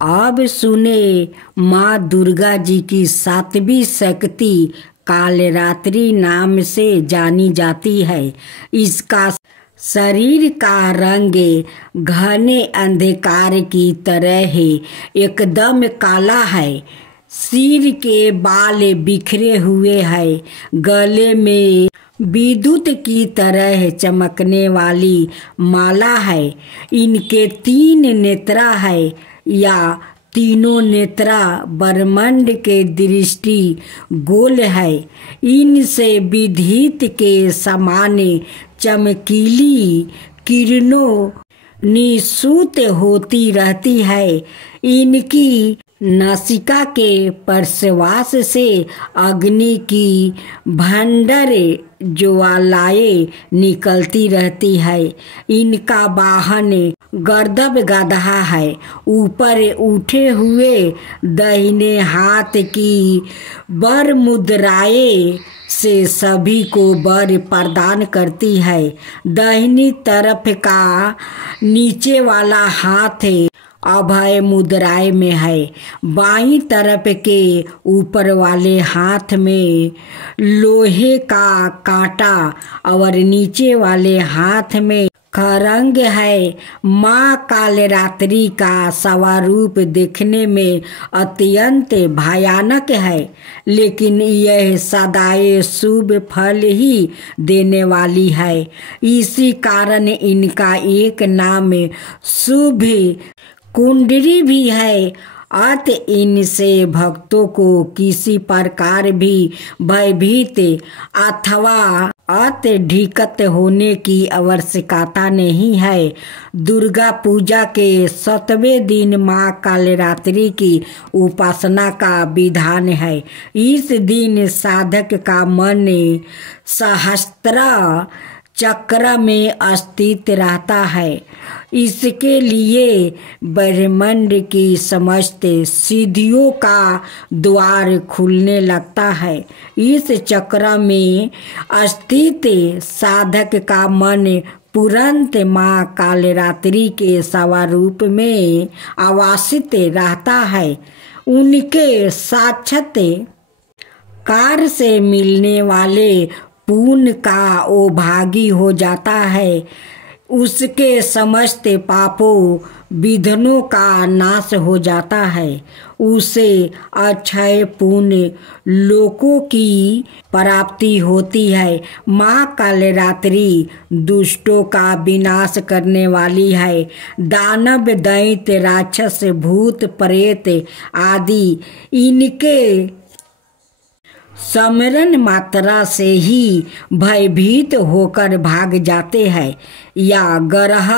अब सुने माँ दुर्गा जी की सातवीं शक्ति कालरात्रि नाम से जानी जाती है। इसका शरीर का रंग घने अंधकार की तरह है, एकदम काला है। सिर के बाल बिखरे हुए हैं, गले में विद्युत की तरह चमकने वाली माला है। इनके 3 नेत्रा है या तीनों नेत्रा ब्रह्मांड के दृष्टि गोल है। इनसे विद्युत के समान चमकीली किरणों निःसृत होती रहती है। इनकी नासिका के प्रश्वास से अग्नि की भंडार ज्वालाएं निकलती रहती है। इनका वाहन गर्दभ गधा है। ऊपर उठे हुए दाहिने हाथ की वर मुद्राएं से सभी को वर प्रदान करती है। दाहिनी तरफ का नीचे वाला हाथ अभय मुद्राएं में है। बाईं तरफ के ऊपर वाले हाथ में लोहे का कांटा और नीचे वाले हाथ में खरंग है। माँ कालरात्रि का स्वरूप देखने में अत्यंत भयानक है, लेकिन यह सदाए शुभ फल ही देने वाली है। इसी कारण इनका एक नाम शुभ कुंडली भी है। अत इनसे भक्तों को किसी प्रकार भी भयभीत अथवा अत्यधिक होने की आवश्यकता नहीं है। दुर्गा पूजा के 7वें दिन माँ कालरात्रि की उपासना का विधान है। इस दिन साधक का मन सहस्त्र चक्र में स्थित रहता है। इसके लिए ब्रह्मांड की समस्त सिद्धियों का द्वार खुलने लगता है। इस चक्र में स्थित साधक का मन तुरंत माँ कालरात्रि के स्वरूप में आवासित रहता है। उनके साक्षात्कार से मिलने वाले पुण्य का वो भागी हो जाता है। उसके समस्त पापों विघ्नों का नाश हो जाता है। उसे अक्षय पुण्य लोकों की प्राप्ति होती है। माँ कालरात्रि दुष्टों का विनाश करने वाली है। दानव दैत्य राक्षस भूत प्रेत आदि इनके स्मरण मात्रा से ही भयभीत होकर भाग जाते हैं। या ग्रह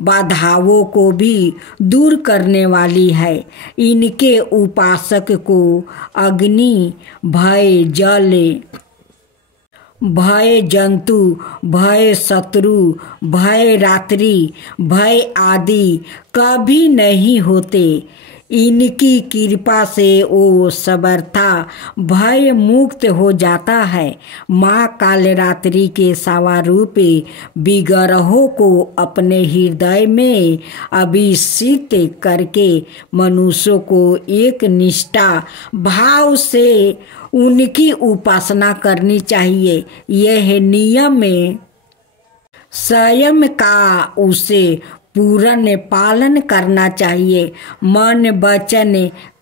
बाधाओं को भी दूर करने वाली है। इनके उपासक को अग्नि, भय जल, भय जंतु, भय शत्रु, भय रात्रि, भय आदि कभी नहीं होते। इनकी कृपा से वो सर्वथा भय मुक्त हो जाता है। माँ कालरात्रि के स्वरूप विग्रहों को अपने हृदय में अभिषिक्त करके मनुष्यों को एक निष्ठा भाव से उनकी उपासना करनी चाहिए। यह नियम स्वयं का उसे पूर्ण पालन करना चाहिए। मन वचन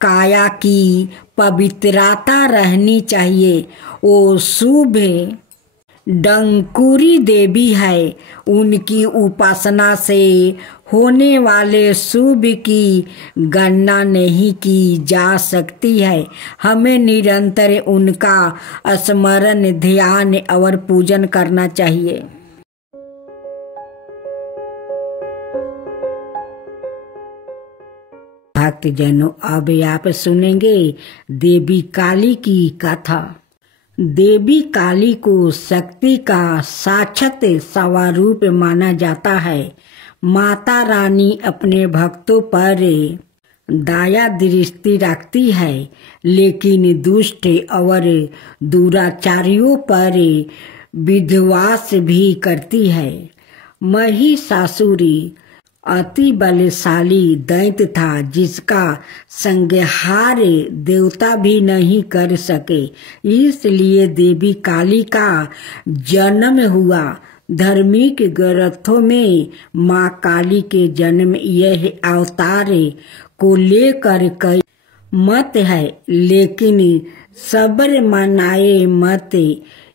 काया की पवित्रता रहनी चाहिए। वो शुभ डंकुरी देवी है। उनकी उपासना से होने वाले शुभ की गणना नहीं की जा सकती है। हमें निरंतर उनका स्मरण, ध्यान और पूजन करना चाहिए। भक्तजनों, अब आप सुनेंगे देवी काली की कथा। देवी काली को शक्ति का साक्षात स्वरूप माना जाता है। माता रानी अपने भक्तों पर दया दृष्टि रखती है, लेकिन दुष्ट और दुराचारियों पर विध्वंस भी करती है। महिषासुर अति बलशाली दैत्य था जिसका संहार देवता भी नहीं कर सके। इसलिए देवी काली का जन्म हुआ। धार्मिक ग्रंथों में माँ काली के जन्म यह अवतार को लेकर कई मत है, लेकिन सब्र मनाए मत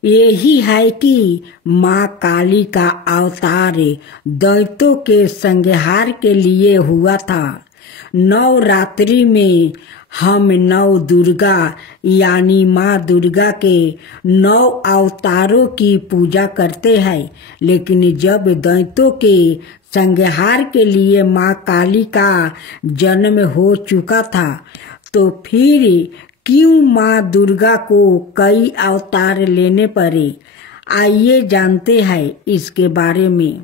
यही है कि माँ काली का अवतार दैत्यों के संहार के लिए हुआ था। नवरात्रि में हम नव दुर्गा यानी माँ दुर्गा के 9 अवतारों की पूजा करते हैं, लेकिन जब दैत्यों के संहार के लिए माँ काली का जन्म हो चुका था तो फिर क्यों माँ दुर्गा को कई अवतार लेने पड़े? आइए जानते हैं इसके बारे में।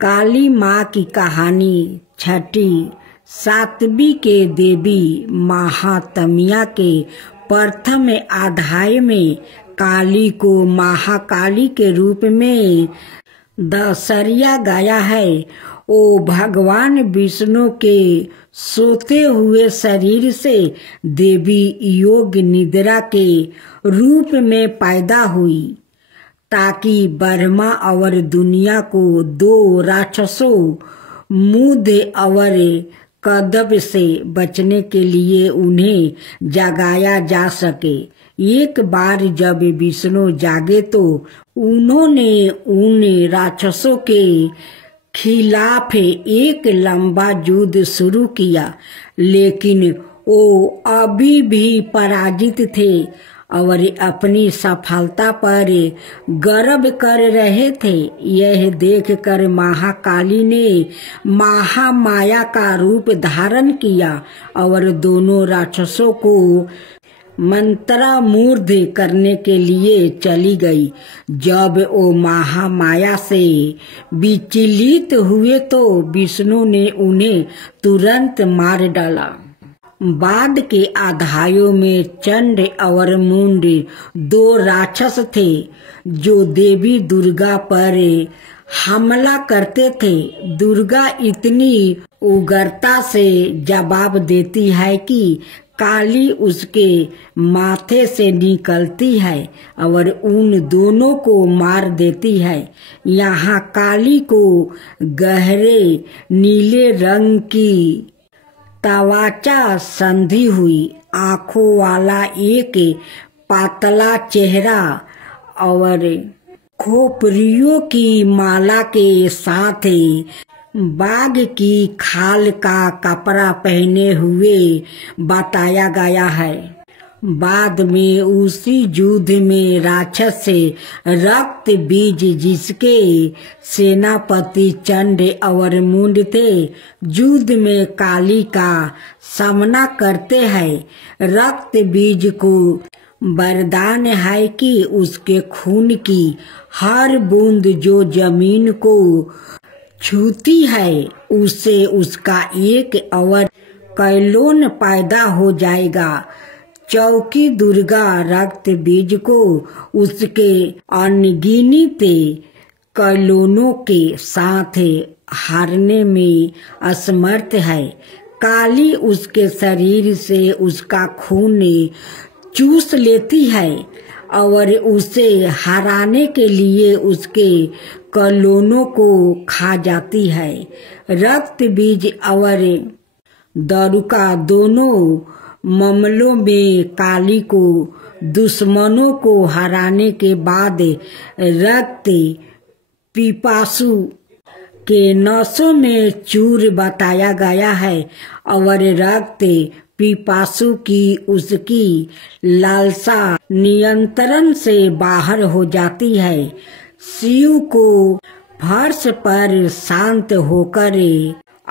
काली माँ की कहानी छठी सातवीं के देवी महात्म्य के प्रथम अध्याय में काली को महाकाली के रूप में दर्शाया गया है। ओ भगवान विष्णु के सोते हुए शरीर से देवी योग निद्रा के रूप में पैदा हुई ताकि ब्रह्मा और दुनिया को 2 राक्षसों मुद और कदब से बचने के लिए उन्हें जगाया जा सके। एक बार जब विष्णु जागे तो उन्होंने उन राक्षसों के खिलाफ एक लंबा युद्ध शुरू किया, लेकिन वो अभी भी पराजित थे और अपनी सफलता पर गर्व कर रहे थे। यह देखकर महाकाली ने महामाया का रूप धारण किया और दोनों राक्षसों को मंत्रमुग्ध करने के लिए चली गई। जब वो महामाया से विचलित हुए तो विष्णु ने उन्हें तुरंत मार डाला। बाद के अध्यायों में चंड और मुंड 2 राक्षस थे जो देवी दुर्गा पर हमला करते थे। दुर्गा इतनी उग्रता से जवाब देती है कि काली उसके माथे से निकलती है और उन दोनों को मार देती है। यहाँ काली को गहरे नीले रंग की त्वचा संधि हुई, आंखों वाला एक पतला चेहरा और खोपड़ियों की माला के साथ बाघ की खाल का कपड़ा पहने हुए बताया गया है। बाद में उसी युद्ध में राक्षस से रक्त बीज जिसके सेनापति चंड और मुंड थे युद्ध में काली का सामना करते हैं। रक्त बीज को वरदान है कि उसके खून की हर बूंद जो जमीन को छूती है उससे उसका एक और कैलोन पैदा हो जाएगा। चौकी दुर्गा रक्त बीज को उसके अनगिनत कैलोनों के साथ हारने में असमर्थ है। काली उसके शरीर से उसका खून चूस लेती है और उसे हराने के लिए उसके कैलोनों को खा जाती है। रक्त बीज और दारुका दोनों मामलों में काली को दुश्मनों को हराने के बाद रक्त पिपासु के नसों में चूर बताया गया है और रक्त पिपासु की उसकी लालसा नियंत्रण से बाहर हो जाती है। शिव को फर्श पर शांत होकर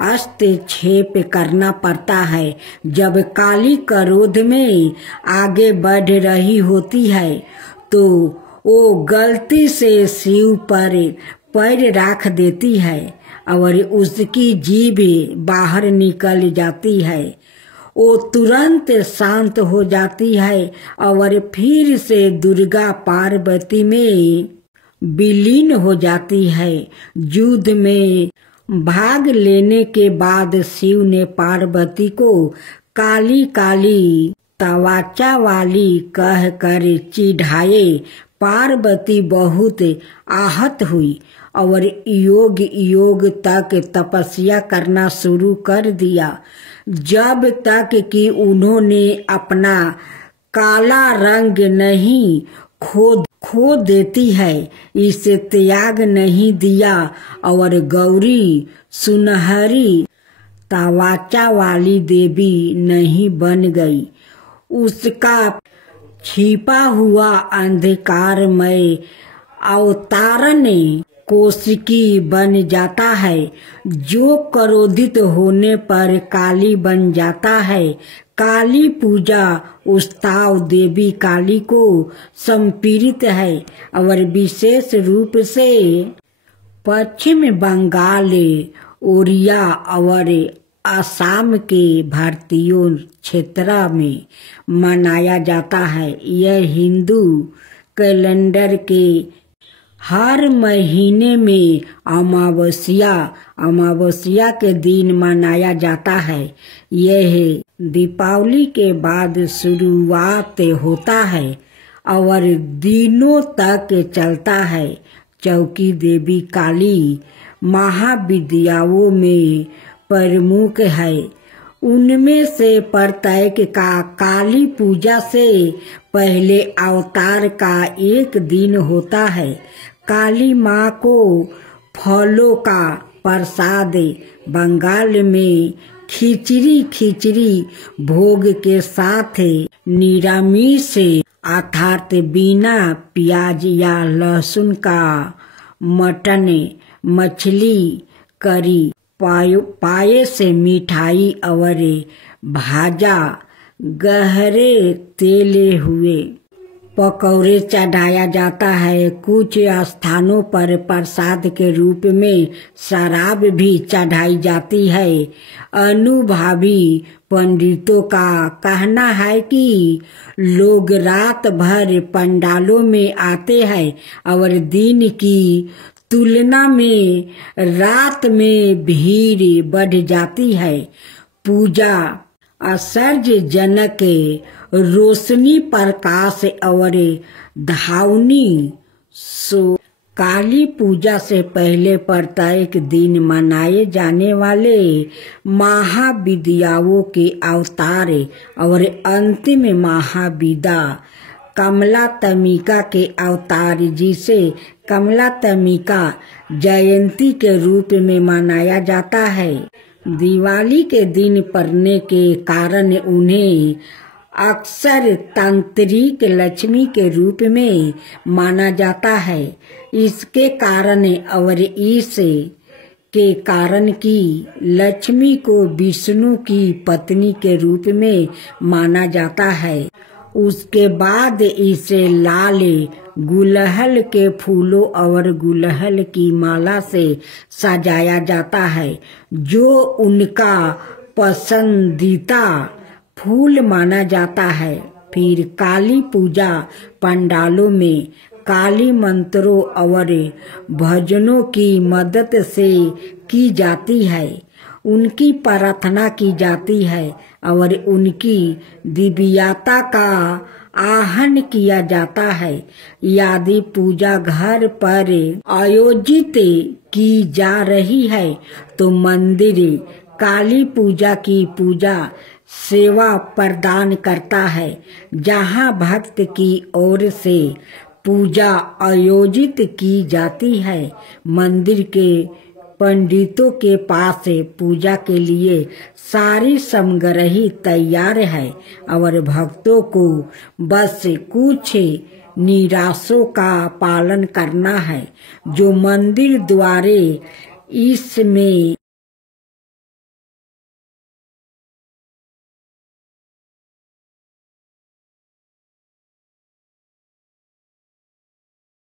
हस्तक्षेप करना पड़ता है। जब काली क्रोध में आगे बढ़ रही होती है तो वो गलती से शिव पर पैर रख देती है और उसकी जीभ बाहर निकल जाती है। वो तुरंत शांत हो जाती है और फिर से दुर्गा पार्वती में विलीन हो जाती है। युद्ध में भाग लेने के बाद शिव ने पार्वती को काली काली तवाचा वाली कह कर चिढ़ाए। पार्वती बहुत आहत हुई और योग योग तक तपस्या करना शुरू कर दिया, जब तक कि उन्होंने अपना काला रंग नहीं खो देती है इसे त्याग नहीं दिया और गौरी सुनहरी तवाचा वाली देवी नहीं बन गई। उसका छिपा हुआ अंधकारमय अवतारण कोशिकी बन जाता है, जो क्रोधित होने पर काली बन जाता है। काली पूजा उत्सव देवी काली को समर्पित है और विशेष रूप से पश्चिम बंगाल, ओडिया और असम के भारतीयों क्षेत्र में मनाया जाता है। यह हिंदू कैलेंडर के हर महीने में अमावस्या के दिन मनाया जाता है। यह दीपावली के बाद शुरुआत होता है और दिनों तक चलता है। चौकी देवी काली महाविद्याओं में प्रमुख है। उनमें से प्रत्येक का काली पूजा से पहले अवतार का एक दिन होता है। काली माँ को फलों का प्रसाद बंगाल में खिचड़ी भोग के साथ निरामिष अर्थात बिना प्याज या लहसुन का मटन, मछली, करी, पायस, मिठाई और भाजा गहरे तेले हुए पकौड़े चढ़ाया जाता है। कुछ स्थानों पर प्रसाद के रूप में शराब भी चढ़ाई जाती है। अनुभवी पंडितों का कहना है कि लोग रात भर पंडालों में आते हैं और दिन की तुलना में रात में भीड़ बढ़ जाती है। पूजा आश्चर्यजनक रोशनी, प्रकाश और धावनी काली पूजा से पहले प्रत्येक दिन मनाए जाने वाले महाविद्याओं के अवतार और अंतिम महाविद्या कमलात्मिका के अवतार, जिसे कमलात्मिका जयंती के रूप में मनाया जाता है, दिवाली के दिन पड़ने के कारण उन्हें अक्सर तांत्रिक लक्ष्मी के रूप में माना जाता है। इसके कारण और इस के कारण कि लक्ष्मी को विष्णु की पत्नी के रूप में माना जाता है। उसके बाद इसे लाल गुलहल के फूलों और गुलहल की माला से सजाया जाता है, जो उनका पसंदीदा फूल माना जाता है। फिर काली पूजा पंडालों में काली मंत्रों और भजनों की मदद से की जाती है। उनकी प्रार्थना की जाती है और उनकी दिव्यता का आहन किया जाता है। यदि पूजा घर पर आयोजित की जा रही है तो मंदिर काली पूजा की पूजा सेवा प्रदान करता है, जहां भक्त की ओर से पूजा आयोजित की जाती है। मंदिर के पंडितों के पास पूजा के लिए सारी सामग्री तैयार है और भक्तों को बस कुछ निर्देशों का पालन करना है, जो मंदिर द्वारा इसमें